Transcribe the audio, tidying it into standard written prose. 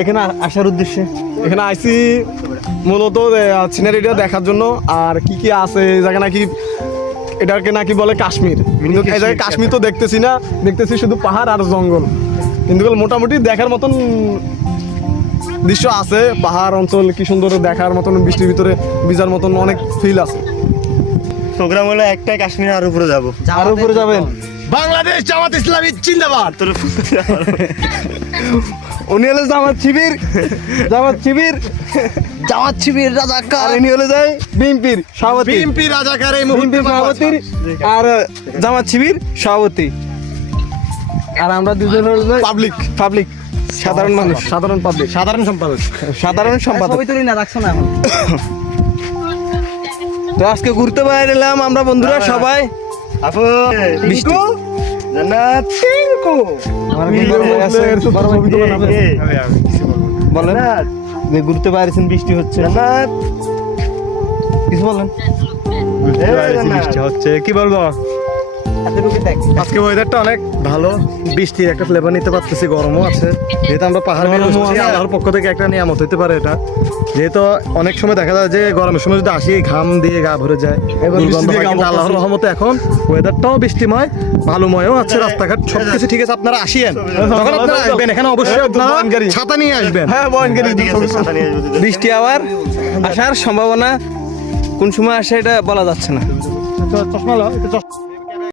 এখানে আসার উদ্দেশ্যে? এখানে আইছি মূলত সিনারিটা দেখার জন্য। আর কি কি আছে এই জায়গা, নাকি এটাকে নাকি বলে কাশ্মীর, কিন্তু এই জায়গায় কাশ্মীর তো দেখতেছি না, দেখতেছি শুধু পাহাড় আর জঙ্গল। কিন্তু মোটামুটি দেখার মতন দৃশ্য আছে, পাহাড় অঞ্চল কি সুন্দর দেখার মতন, বৃষ্টির ভিতরে ভিজার মতন অনেক ফিল আছে। প্রোগ্রাম হলো একটাই, কাশ্মীর আর উপরে যাবো। আর উপরে যাবেন? বাংলাদেশ জামাত ইসলামী জিন্দাবাদ। উনি হলে জামাত শিবির, জামাত শিবির, জামাত শিবির রাজাকার। আর ইনি হলে যায় বিএনপির সভাপতি, বিএনপি রাজাকার এই বিএনপির সভাপতি, আর জামাত শিবির সভাপতি। আর আমরা দুজন হলো পাবলিক, পাবলিক সাধারণ মানুষ, সাধারণ পাবলিক, সাধারণ সম্পাদক, সাধারণ সম্পাদক। ছবি তুলি না, রাখছো না এখন। তো আজকে ঘুরতে বাইরে এলাম আমরা বন্ধুরা সবাই। আপু বৃষ্টি জান্নাত টিঙ্কু আমার বলেন যে ঘুরতে বাইরেছেন, বৃষ্টি হচ্ছে, জান্নাত কিছু বলেন। বৃষ্টি হচ্ছে, কি বলবো? আজকে ওয়েদারটা অনেক ভালো, বৃষ্টির একটা ফ্লেভার নিতে পারতেছি, গরমও আছে। যেহেতু আমরা পাহাড় বেয়ে বসেছি, আল্লাহর পক্ষ থেকে একটা নিয়ামত হতে পারে এটা। যেহেতু অনেক সময় দেখা যায় যে গরমের সময় যদি আসি ঘাম দিয়ে গা ভরে যায়, দুর্গন্ধ হয়, কিন্তু আল্লাহর রহমতে এখন ওয়েদারটাও বৃষ্টিময়, ভালোময়ও আছে, রাস্তাঘাট সবকিছু ঠিক আছে। আপনারা আসিয়েন, যখন আপনারা আসবেন এখানে অবশ্যই আপনারা ছাতা নিয়ে আসবেন। হ্যাঁ, বৃষ্টি আবার আসার সম্ভাবনা কোন সময় আসে এটা বলা যাচ্ছে না। চশমা